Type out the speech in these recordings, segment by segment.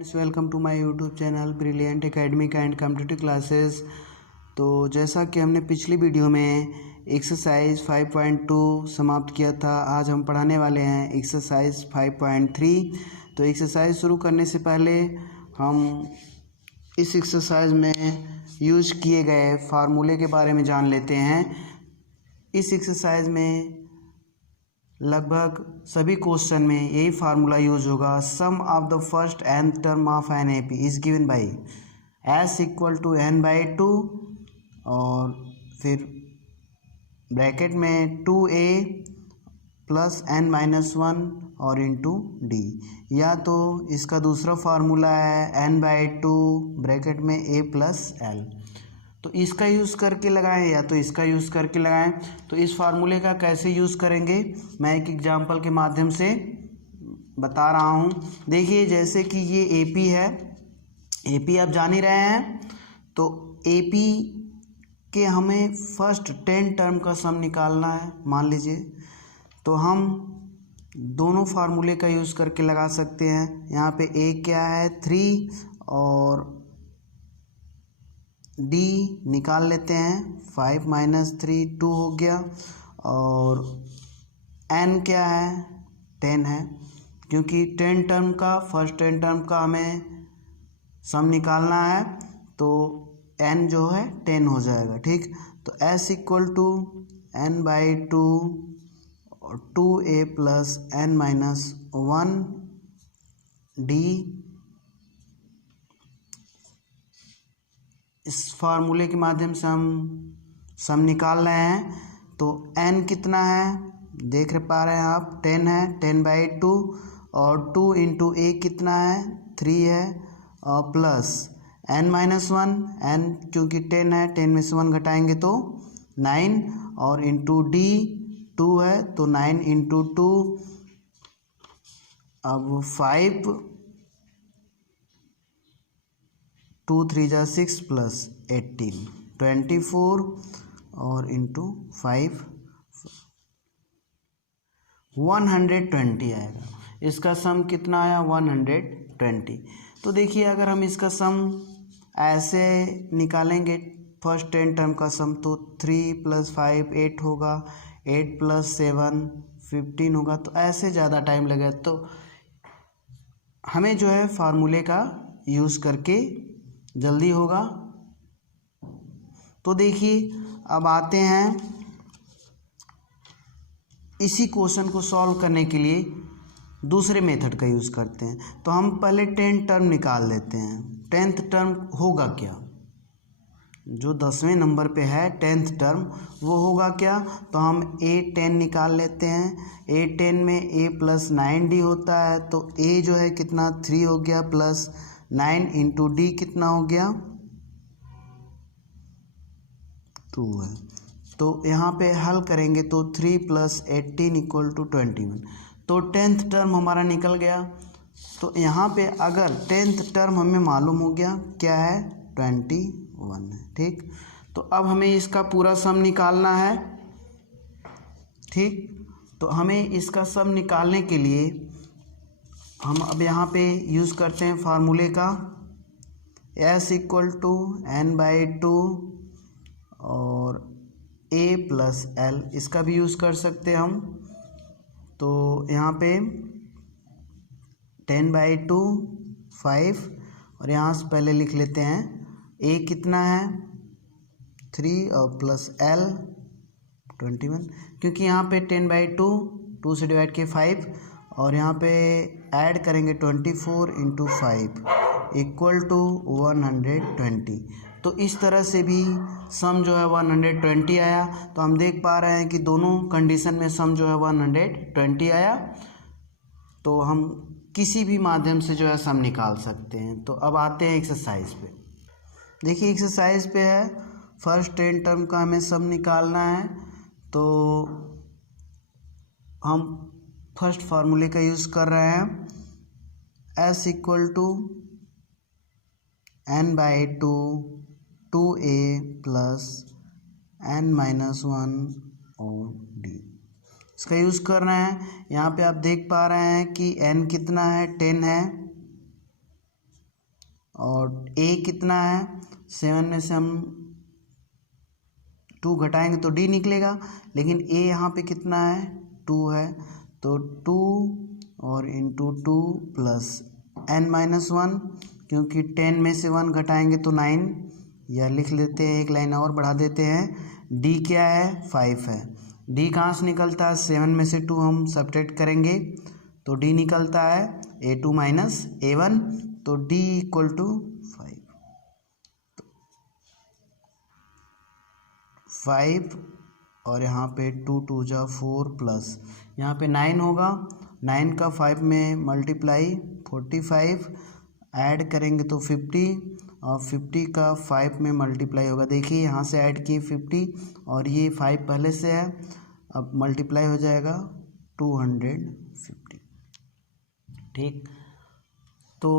Welcome to my YouTube channel brilliant academic and competitive classes. तो जैसा कि हमने पिछली वीडियो में एक्सरसाइज 5.2 समाप्त किया था, आज हम पढ़ाने वाले हैं एक्सरसाइज 5.3। तो एक्सरसाइज शुरू करने से पहले हम इस एक्सरसाइज में यूज किए गए फार्मूले के बारे में जान लेते हैं। इस एक्सरसाइज में लगभग सभी क्वेश्चन में यही फार्मूला यूज होगा। Sum of the first nth term of an A P is given by S equal to n by 2 और फिर ब्रैकेट में 2a प्लस n माइनस 1 और इंटू डी। या तो इसका दूसरा फार्मूला है n बाई 2 ब्रैकेट में a प्लस l। तो इसका यूज़ करके लगाएं या तो इसका यूज़ करके लगाएं। तो इस फार्मूले का कैसे यूज़ करेंगे मैं एक एग्जांपल के माध्यम से बता रहा हूं। देखिए, जैसे कि ये एपी है, एपी आप जान ही रहे हैं। तो एपी के हमें फर्स्ट 10 टर्म का सम निकालना है मान लीजिए। तो हम दोनों फार्मूले का यूज़ करके लगा सकते हैं। यहाँ पे ए क्या है 3 और डी निकाल लेते हैं। 5 माइनस 3 2 हो गया और एन क्या है 10 है, क्योंकि 10 टर्म का फर्स्ट 10 टर्म का हमें सम निकालना है। तो एन जो है 10 हो जाएगा। ठीक, तो S equal to N by 2 और 2a plus N minus 1 D. इस फार्मूले के माध्यम से हम सम निकाल रहे हैं। तो n कितना है देख पा रहे हैं आप, 10 है, 10 बाई 2 और 2 इंटू ए कितना है 3 है और प्लस n माइनस 1, n क्योंकि 10 है 10 में से 1 घटाएंगे तो 9 और इंटू डी 2 है तो 9 इंटू 2 अब 5 2 3 जा 6 प्लस 18 24 और इंटू 5 120 आएगा। इसका सम कितना आया 120। तो देखिए, अगर हम इसका सम ऐसे निकालेंगे फर्स्ट 10 टर्म का सम, तो 3 प्लस 5 8 होगा, 8 प्लस 7 15 होगा। तो ऐसे ज़्यादा टाइम लगेगा। तो हमें जो है फार्मूले का यूज़ करके जल्दी होगा। तो देखिए, अब आते हैं इसी क्वेश्चन को सॉल्व करने के लिए दूसरे मेथड का यूज़ करते हैं। तो हम पहले 10 टर्म निकाल लेते हैं। 10th टर्म होगा क्या, जो 10वें नंबर पे है 10th टर्म वो होगा क्या। तो हम a10 निकाल लेते हैं। a10 में a प्लस 9d होता है। तो a जो है कितना 3 हो गया प्लस 9 इंटू डी कितना हो गया 2 है। तो यहाँ पे हल करेंगे तो 3 प्लस 18 इक्वल टू 21। तो 10th टर्म हमारा निकल गया। तो यहाँ पे अगर 10th टर्म हमें मालूम हो गया क्या है 21 है। ठीक, तो अब हमें इसका पूरा सम निकालना है। ठीक, तो हमें इसका सम निकालने के लिए हम अब यहाँ पे यूज़ करते हैं फार्मूले का s equal to N by 2 और a प्लस l। इसका भी यूज़ कर सकते हैं हम। तो यहाँ पे 10 बाई 2 5 और यहाँ से पहले लिख लेते हैं a कितना है 3 और प्लस l 21, क्योंकि यहाँ पे 10 बाई 2 से डिवाइड किए 5 और यहाँ पे ऐड करेंगे 24 इंटू 5 इक्वल टू 120। तो इस तरह से भी सम जो है 120 आया। तो हम देख पा रहे हैं कि दोनों कंडीशन में सम जो है 120 आया। तो हम किसी भी माध्यम से जो है सम निकाल सकते हैं। तो अब आते हैं एक्सरसाइज पे। देखिए, एक्सरसाइज पे है फर्स्ट 10 टर्म का हमें सम निकालना है। तो हम फर्स्ट फार्मूले का यूज़ कर रहे हैं s equal to N by 2 2a plus N minus 1 और डी। इसका यूज़ कर रहे हैं। यहाँ पे आप देख पा रहे हैं कि n कितना है 10 है और ए कितना है, 7 में से हम 2 घटाएंगे तो डी निकलेगा, लेकिन ए यहाँ पे कितना है, 2 है, तो 2 और इंटू 2 प्लस n-1, क्योंकि 10 में से 1 घटाएंगे तो 9, या लिख लेते हैं, एक लाइन और बढ़ा देते हैं। डी क्या है, 5 है। डी कहाँ से निकलता है, 7 में से 2 हम सब्ट्रैक्ट करेंगे तो डी निकलता है A2 माइनस A1, तो D इक्वल टू 5 और यहाँ पे 2 2 जा 4 प्लस यहाँ पे 9 होगा, 9 का 5 में मल्टीप्लाई 45, ऐड करेंगे तो 50 और 50 का 5 में मल्टीप्लाई होगा। देखिए यहाँ से ऐड किए 50 और ये 5 पहले से है, अब मल्टीप्लाई हो जाएगा 250। ठीक, तो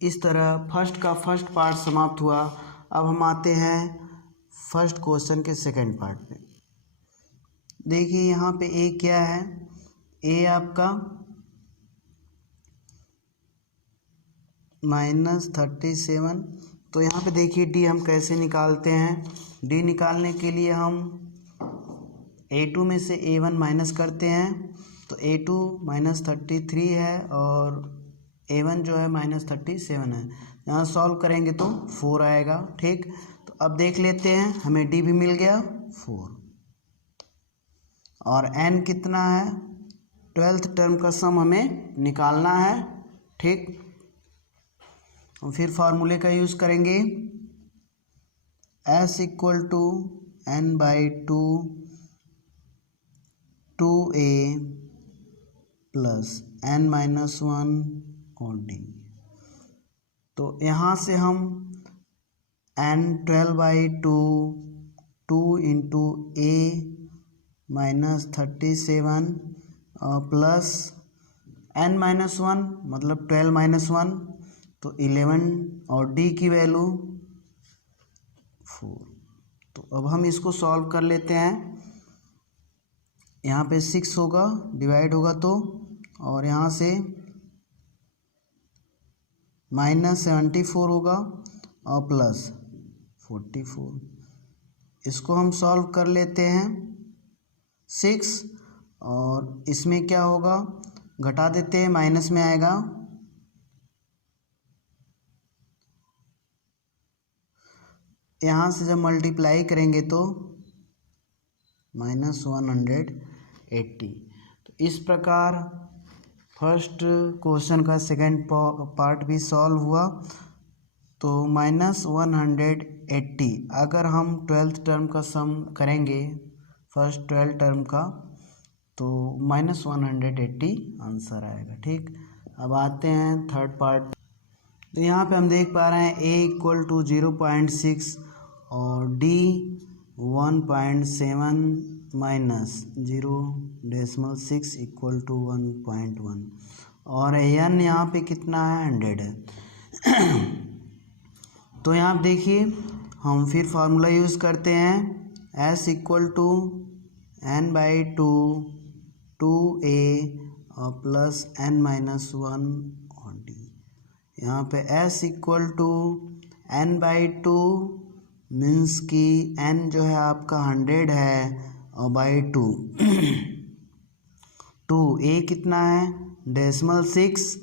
इस तरह फर्स्ट का फर्स्ट पार्ट समाप्त हुआ। अब हम आते हैं फर्स्ट क्वेश्चन के सेकंड पार्ट पे। देखिए यहाँ पे ए क्या है, ए आपका -37, तो यहाँ पे देखिए डी हम कैसे निकालते हैं। डी निकालने के लिए हम A2 में से A1 माइनस करते हैं, तो A2 -33 है और A1 जो है -37 है। यहाँ सॉल्व करेंगे तो 4 आएगा। ठीक, तो अब देख लेते हैं, हमें D भी मिल गया 4 और N कितना है, 12th टर्म का सम हमें निकालना है। ठीक, और फिर फार्मूले का यूज़ करेंगे, S equal to n/2 2a plus n-1 और d। तो यहाँ से हम n 12/2 2 into a -37 plus n-1 मतलब 12-1 तो 11 और d की वैल्यू 4। तो अब हम इसको सॉल्व कर लेते हैं। यहाँ पे 6 होगा, डिवाइड होगा तो, और यहाँ से -74 होगा और प्लस 44। इसको हम सॉल्व कर लेते हैं 6, और इसमें क्या होगा, घटा देते हैं, माइनस में आएगा, यहाँ से जब मल्टीप्लाई करेंगे तो -180। तो इस प्रकार फर्स्ट क्वेश्चन का सेकंड पार्ट भी सॉल्व हुआ। तो -180 अगर हम 12th टर्म का सम करेंगे, फर्स्ट 12 टर्म का, तो -180 आंसर आएगा। ठीक, अब आते हैं थर्ड पार्ट। तो यहाँ पे हम देख पा रहे हैं a इक्वल टू 0.6 और d 1.7 माइनस 0.6 इक्वल टू 1.1 और n यहाँ पे कितना है, 100 है। तो यहाँ आप देखिए, हम फिर फार्मूला यूज़ करते हैं, s equal to n/2 2a plus n-1 और d। यहाँ पे s equal to n/2 means कि n जो है आपका 100 है और बाई 2 a कितना है, 0.6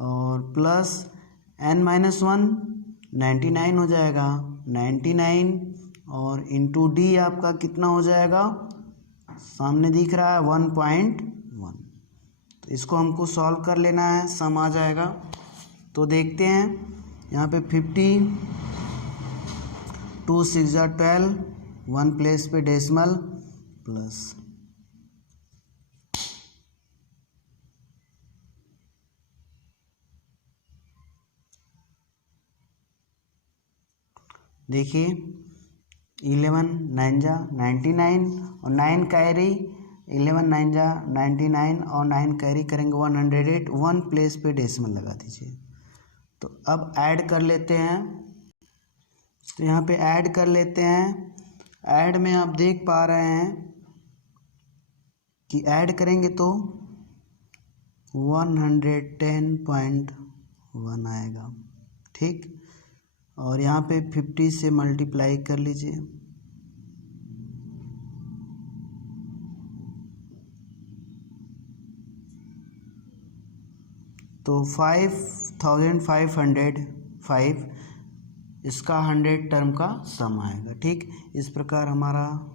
और प्लस n-1 99 हो जाएगा, 99 और इंटू d आपका कितना हो जाएगा, सामने दिख रहा है 1.1। तो इसको हमको सॉल्व कर लेना है, सम आ जाएगा। तो देखते हैं यहाँ पे 50 2 6 12 1 प्लेस पे डेसिमल प्लस देखिए 11 9 जा 99 और 9 कैरी, 11 9 जा 99 और 9 कैरी करेंगे 108, 1 प्लेस पे डेसिमल लगा दीजिए। तो अब ऐड कर लेते हैं, तो यहाँ पे ऐड कर लेते हैं। ऐड में आप देख पा रहे हैं कि ऐड करेंगे तो 110.1 1 आएगा। ठीक, और यहाँ पे 50 से मल्टीप्लाई कर लीजिए। तो 5505 इसका 100 टर्म का सम आएगा। ठीक, इस प्रकार हमारा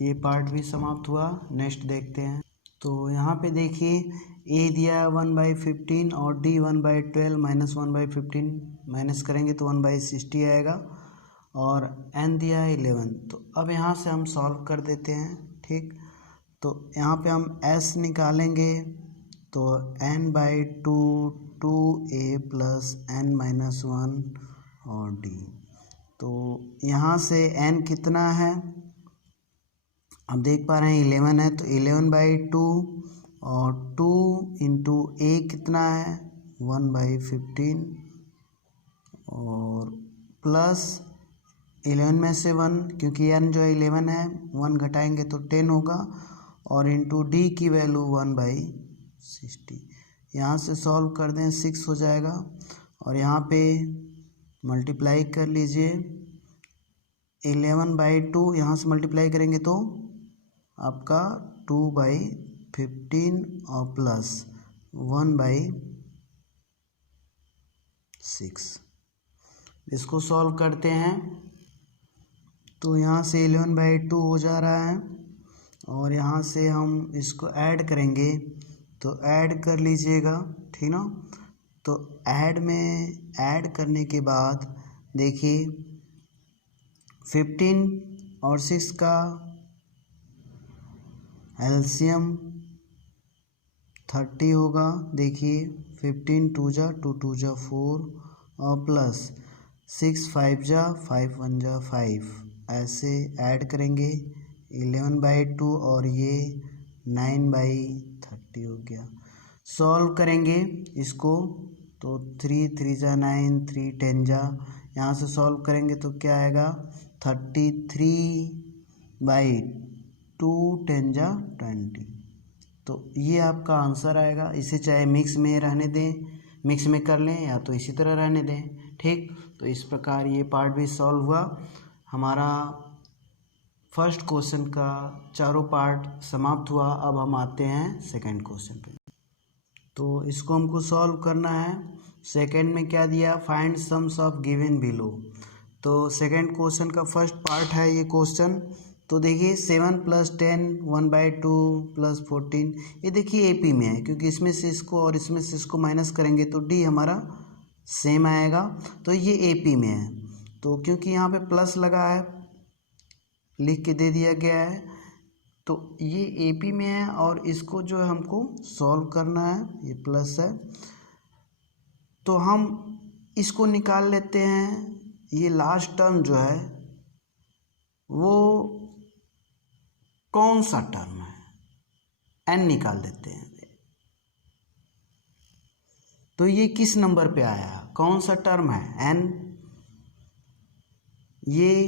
ये पार्ट भी समाप्त हुआ। नेक्स्ट देखते हैं। तो यहाँ पे देखिए ए दिया 1/15 और डी 1/12 माइनस 1/15 माइनस करेंगे तो 1/60 आएगा, और एन दिया है 11। तो अब यहाँ से हम सॉल्व कर देते हैं। ठीक, तो यहाँ पे हम एस निकालेंगे तो n/2 2a प्लस n-1 और d। तो यहाँ से n कितना है, अब देख पा रहे हैं 11 है, तो 11/2 और 2 इंटू a कितना है 1/15 और प्लस 11 में से 1, क्योंकि n जो है 11 है, 1 घटाएंगे तो 10 होगा, और इंटू d की वैल्यू 1/60। यहाँ से सॉल्व कर दें 6 हो जाएगा, और यहाँ पे मल्टीप्लाई कर लीजिए 11/2, यहाँ से मल्टीप्लाई करेंगे तो आपका 2/15 और प्लस 1/6। इसको सॉल्व करते हैं तो यहाँ से 11/2 हो जा रहा है, और यहाँ से हम इसको ऐड करेंगे तो ऐड कर लीजिएगा। ठीक ना, तो ऐड करने के बाद देखिए 15 और 6 का एलसीएम 30 होगा। देखिए 15 2 जा 2 2 जा 4 और प्लस 6 5 जा 5 1 जा 5, ऐसे ऐड करेंगे 11/2 और ये 9/30 हो गया। सॉल्व करेंगे इसको तो 3 3 जा 9 3 10 जा, यहाँ से सॉल्व करेंगे तो क्या आएगा 33/2 10 जा 20। तो ये आपका आंसर आएगा। इसे चाहे मिक्स में रहने दें, मिक्स में कर लें, या तो इसी तरह रहने दें। ठीक, तो इस प्रकार ये पार्ट भी सॉल्व हुआ। हमारा फर्स्ट क्वेश्चन का चारों पार्ट समाप्त हुआ। अब हम आते हैं सेकंड क्वेश्चन पे। तो इसको हमको सॉल्व करना है। सेकंड में क्या दिया, find sums of given below. तो सेकंड क्वेश्चन का फर्स्ट पार्ट है ये क्वेश्चन। तो देखिए 7 + 10 1/2 + 14, ये देखिए एपी में है, क्योंकि इसमें से इसको और इसमें से इसको माइनस करेंगे तो डी हमारा सेम आएगा। तो ये एपी में है, तो क्योंकि यहाँ पे प्लस लगा है लिख के दे दिया गया है, तो ये एपी में है, और इसको जो है हमको सॉल्व करना है। ये प्लस है तो हम इसको निकाल लेते हैं। ये लास्ट टर्म जो है वो कौन सा टर्म है, एन निकाल देते हैं। तो ये किस नंबर पे आया, कौन सा टर्म है एन, ये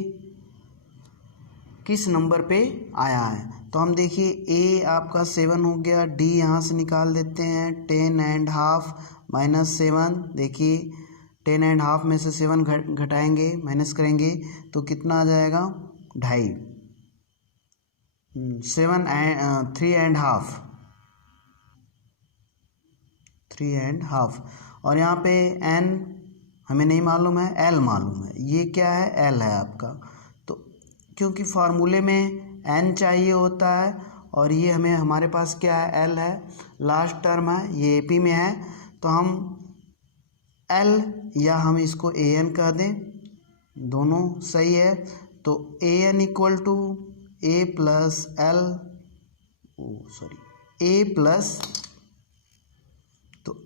किस नंबर पे आया है। तो हम देखिए ए आपका 7 हो गया, डी यहाँ से निकाल देते हैं 10.5 - 7। देखिए 10.5 में से 7 घटाएंगे माइनस करेंगे तो कितना आ जाएगा 2.5, 3.5, और यहाँ पे एन हमें नहीं मालूम है, एल मालूम है। ये क्या है, एल है आपका। तो क्योंकि फार्मूले में एन चाहिए होता है, और ये हमें हमारे पास क्या है, एल है, लास्ट टर्म है, ये एपी में है, तो हम एल या हम इसको ए एन कह दें, दोनों सही है। तो a n equal to a plus l, a plus, तो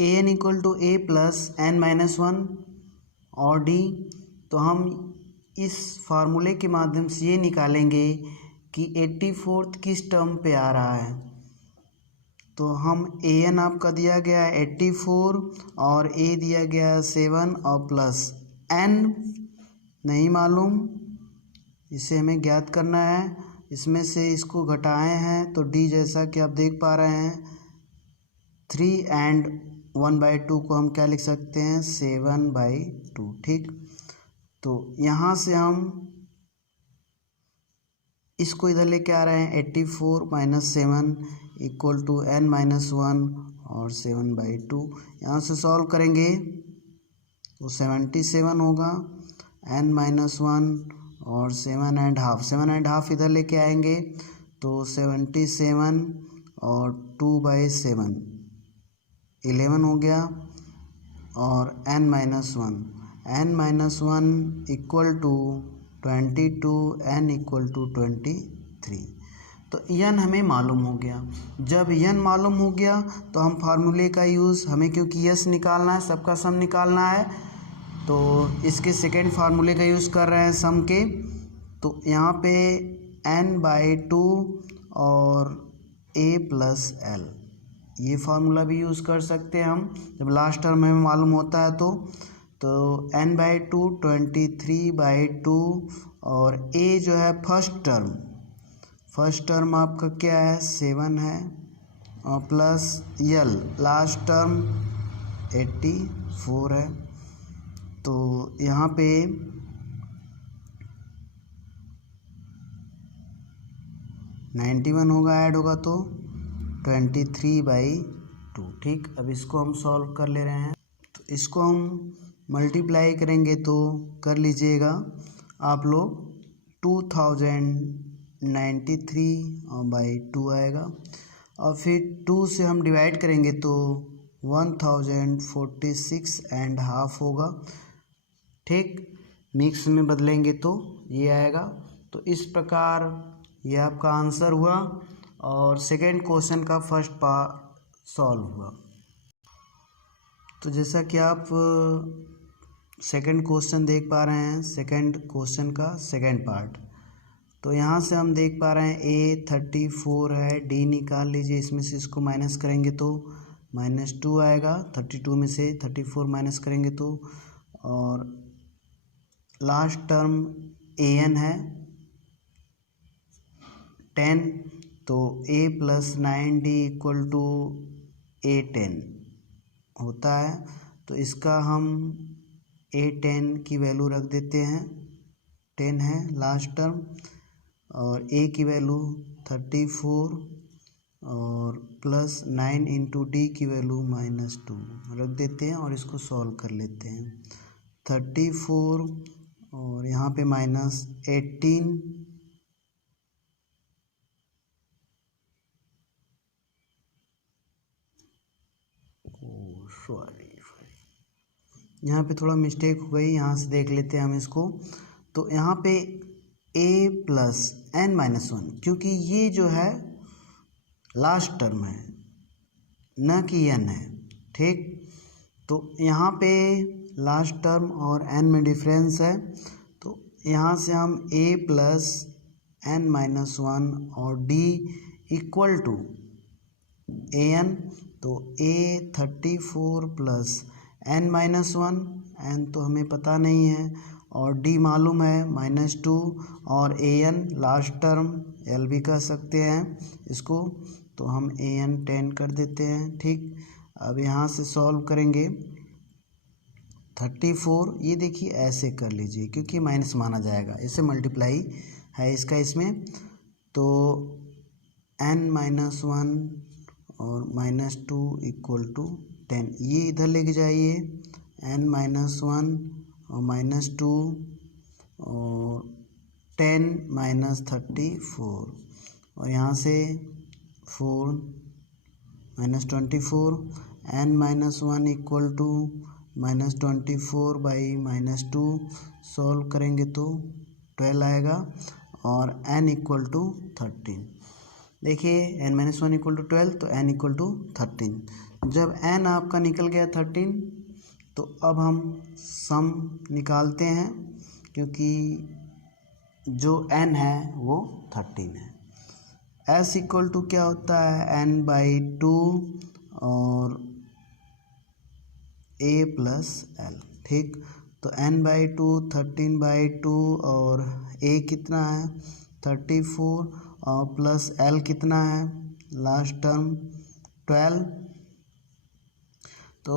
a n equal to a plus n-1 और डी। तो हम इस फार्मूले के माध्यम से ये निकालेंगे कि 84th किस टर्म पे आ रहा है। तो हम ए एन आपका दिया गया है 84 और ए दिया गया है 7 और प्लस एन नहीं मालूम, इसे हमें ज्ञात करना है। इसमें से इसको घटाए हैं तो डी जैसा कि आप देख पा रहे हैं 3 and 1/2 को हम क्या लिख सकते हैं, 7/2। ठीक, तो यहाँ से हम इसको इधर लेके आ रहे हैं, 84 - 7 = n-1 और 7/2। यहाँ से सॉल्व करेंगे तो 77 होगा, n-1 और 7.5 इधर लेके आएंगे तो 77 और 2/7 11 हो गया, और n-1 = 22, n = 23। तो n हमें मालूम हो गया। जब n मालूम हो गया तो हम फार्मूले का यूज़, हमें क्योंकि यस निकालना है, सबका सम निकालना है, तो इसके सेकेंड फार्मूले का यूज़ कर रहे हैं सम के। तो यहाँ पे n/2 और a + l, ये फार्मूला भी यूज़ कर सकते हैं हम जब लास्ट टर्म हमें मालूम होता है तो n/2 23/2, और a जो है फर्स्ट टर्म आपका क्या है, 7 है, और प्लस l लास्ट टर्म 84 है। तो यहाँ पे 91 होगा, ऐड होगा तो 23/2। ठीक, अब इसको हम सॉल्व कर ले रहे हैं। तो इसको हम मल्टीप्लाई करेंगे तो कर लीजिएगा आप लोग, 2093/2 आएगा, और फिर 2 से हम डिवाइड करेंगे तो 1046.5 होगा। ठीक, मिक्स में बदलेंगे तो ये आएगा। तो इस प्रकार ये आपका आंसर हुआ, और सेकेंड क्वेश्चन का फर्स्ट पार्ट सॉल्व हुआ। तो जैसा कि आप सेकंड क्वेश्चन देख पा रहे हैं, सेकंड क्वेश्चन का सेकंड पार्ट, तो यहाँ से हम देख पा रहे हैं a 34 है, d निकाल लीजिए, इसमें से इसको माइनस करेंगे तो -2 आएगा, 32 में से 34 माइनस करेंगे तो, और लास्ट टर्म an है 10, तो a + 9d = a10 होता है। तो इसका हम a10 की वैल्यू रख देते हैं, 10 है लास्ट टर्म, और a की वैल्यू 34, और प्लस 9 × d की वैल्यू -2 रख देते हैं, और इसको सॉल्व कर लेते हैं। 34 और यहाँ पे -18, सॉरी यहाँ पे थोड़ा मिस्टेक हो गई, यहाँ से देख लेते हैं हम इसको। तो यहाँ पे a + n-1, क्योंकि ये जो है लास्ट टर्म है, न कि n है। ठीक, तो यहाँ पे लास्ट टर्म और n में डिफरेंस है, तो यहाँ से हम a + n-1 और d = an, तो a 34 + n-1, n तो हमें पता नहीं है, और d मालूम है -2, और an लास्ट टर्म l भी कह सकते हैं इसको, तो हम an 10 कर देते हैं। ठीक, अब यहाँ से सॉल्व करेंगे 34, ये देखिए ऐसे कर लीजिए क्योंकि माइनस माना जाएगा, इससे मल्टीप्लाई है इसका इसमें, तो n-1 और -2 = 10, ये इधर लेके जाइए, n-1 और -2 और 10 - 34, और यहाँ से 4 - 24, n-1 = -24/-2, सॉल्व करेंगे तो 12 आएगा, और n = 13। देखिए n-1 = 12, तो n = 13। जब n आपका निकल गया 13, तो अब हम सम निकालते हैं, क्योंकि जो n है वो 13 है। s = क्या होता है, n/2 और a + l। ठीक, तो n/2 13/2, और a कितना है 34, और प्लस l कितना है लास्ट टर्म 12, तो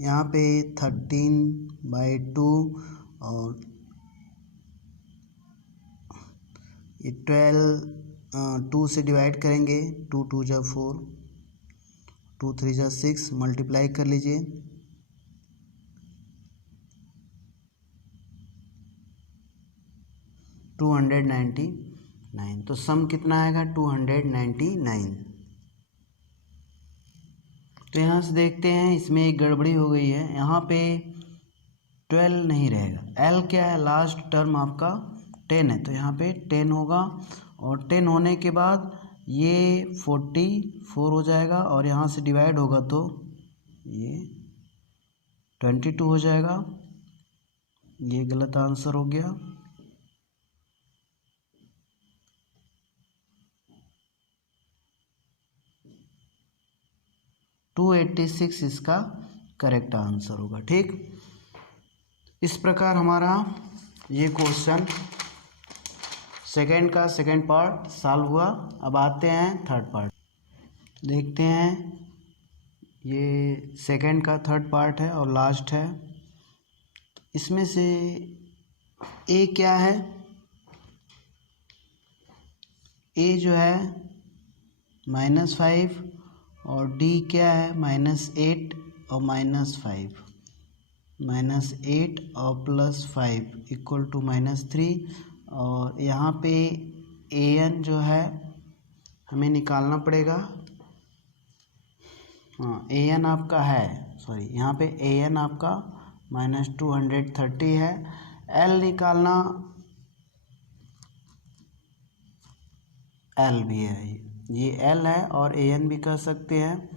यहाँ पे 13/2 और ये 12 2 से डिवाइड करेंगे, 2 2 जा 4, 2 3 जा 6, मल्टीप्लाई कर लीजिए, 299। तो सम कितना आएगा? 299। तो यहाँ से देखते हैं इसमें एक गड़बड़ी हो गई है, यहाँ पे 12 नहीं रहेगा। एल क्या है? लास्ट टर्म आपका 10 है, तो यहाँ पे 10 होगा और 10 होने के बाद ये 44 हो जाएगा और यहाँ से डिवाइड होगा तो ये 22 हो जाएगा। ये गलत आंसर हो गया। $286 इसका करेक्ट आंसर होगा। ठीक, इस प्रकार हमारा ये क्वेश्चन सेकंड का सेकंड पार्ट सॉल्व हुआ। अब आते हैं थर्ड पार्ट, देखते हैं। ये सेकंड का थर्ड पार्ट है और लास्ट है। इसमें से ए क्या है? ए जो है -5 और डी क्या है? -8 और -5, -8 और +5 इक्वल टू -3। और यहाँ पे ए एन जो है हमें निकालना पड़ेगा। हाँ, ए एन आपका है, सॉरी, यहाँ पे ए एन आपका -230 है। एल निकालना, एल भी है, ये एल है और ए एन भी कह सकते हैं।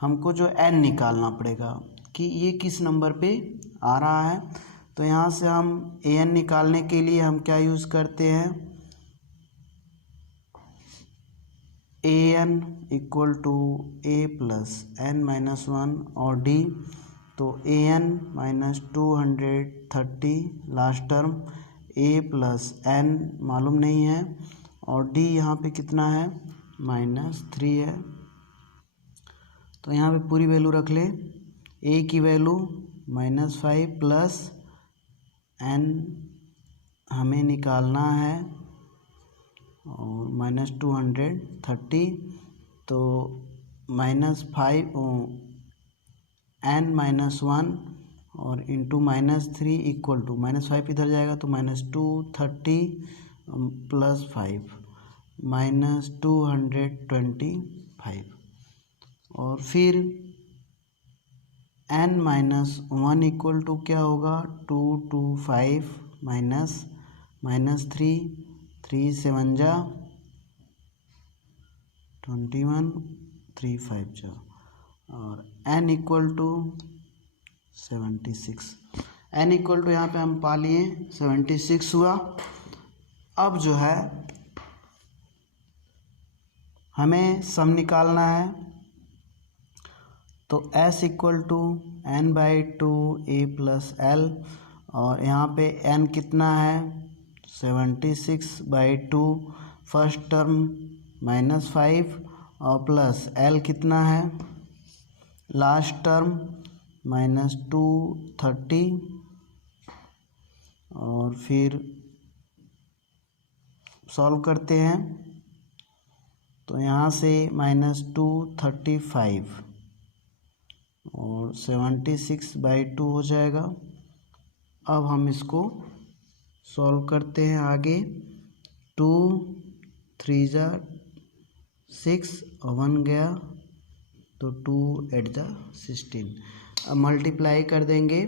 हमको जो एन निकालना पड़ेगा कि ये किस नंबर पे आ रहा है। तो यहाँ से हम ए एन निकालने के लिए हम क्या यूज़ करते हैं? A n equal to a plus N minus 1 और डी। तो a n -230 last term, a plus n मालूम नहीं है और डी यहाँ पे कितना है? -3 है। तो यहाँ पे पूरी वैल्यू रख ले। ए की वैल्यू -5 प्लस एन हमें निकालना है और -230। तो -5 n -1 और इंटू -3 इक्वल टू -5 इधर जाएगा तो -230 + 5 -225। और फिर n -1 इक्वल टू क्या होगा? 225 -3 3 7 जा 21 3 5 जा और n equal to 76। n equal to यहाँ पे हम पा लिए 76 हुआ। अब जो है हमें सम निकालना है। तो s equal to n/2 a plus l और यहाँ पे n कितना है? 76/2, फर्स्ट टर्म -5 और प्लस l कितना है? लास्ट टर्म -230 और फिर सॉल्व करते हैं। तो यहाँ से -235 और 76/2 हो जाएगा। अब हम इसको सॉल्व करते हैं आगे। 2 3 जा 6 और 1 गया तो 2 8 जा 16। अब मल्टीप्लाई कर देंगे,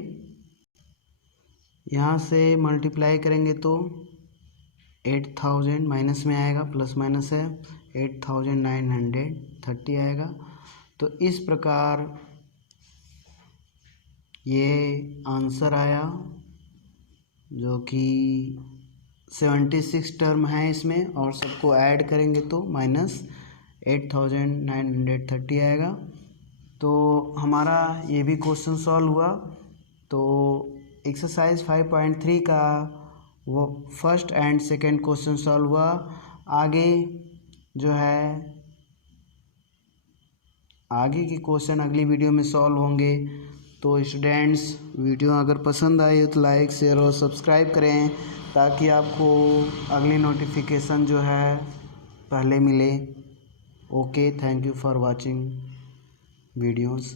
यहाँ से मल्टीप्लाई करेंगे तो 8000 माइनस में आएगा, प्लस माइनस है, 8930 आएगा। तो इस प्रकार ये आंसर आया जो कि 76 टर्म है इसमें और सबको ऐड करेंगे तो -8930 आएगा। तो हमारा ये भी क्वेश्चन सॉल्व हुआ। तो एक्सरसाइज 5.3 का वो first and second question solve हुआ। आगे जो है आगे के क्वेश्चन अगली वीडियो में सॉल्व होंगे। तो स्टूडेंट्स, वीडियो अगर पसंद आए तो लाइक शेयर और सब्सक्राइब करें ताकि आपको अगली नोटिफिकेशन जो है पहले मिले। Okay, thank you for watching videos.